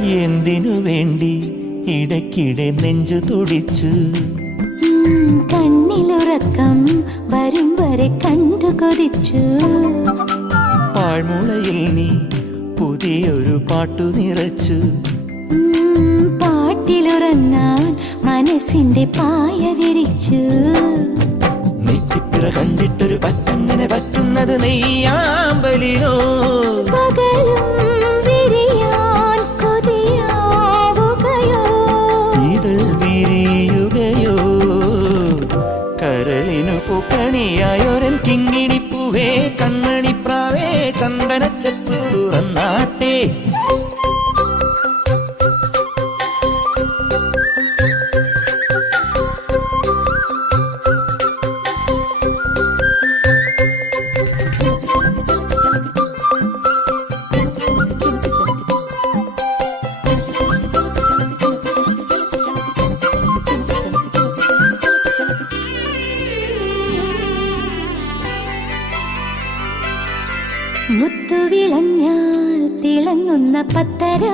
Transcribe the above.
എന്തിനു വേണ്ടി ഇടയ്ക്കിടെ നെഞ്ചു തുടിച്ചു. കണ്ണിലുറക്കം വരും വരെ കണ്ടു കൊതിച്ചു. പാഴ്മുളയിൽ നീ പുതിയൊരു പാട്ടു നിറച്ചു. പാട്ടിലുറങ്ങാൻ മനസ്സിന്റെ പായ വിരിച്ചു. നെറ്റിപ്പിറ കണ്ടിട്ടൊരു പറ്റങ്ങനെ പറ്റുന്നത് നെയ്യാമ്പലിനോ. പകലും വിരിയാൻ കൊതിയാവുകയോ, ഇതൾ വിരിയുകയോ. കരളിനു പൂക്കണിയായൊരൻ കിങ്ങിണിപ്പൂവേ, കണ്ണണിപ്രാവേ, ചന്ദനച്ചത്തു തുറന്നാട്ടെ. മുത്തുവിളഞ്ഞാൽ തിളങ്ങുന്ന പത്തര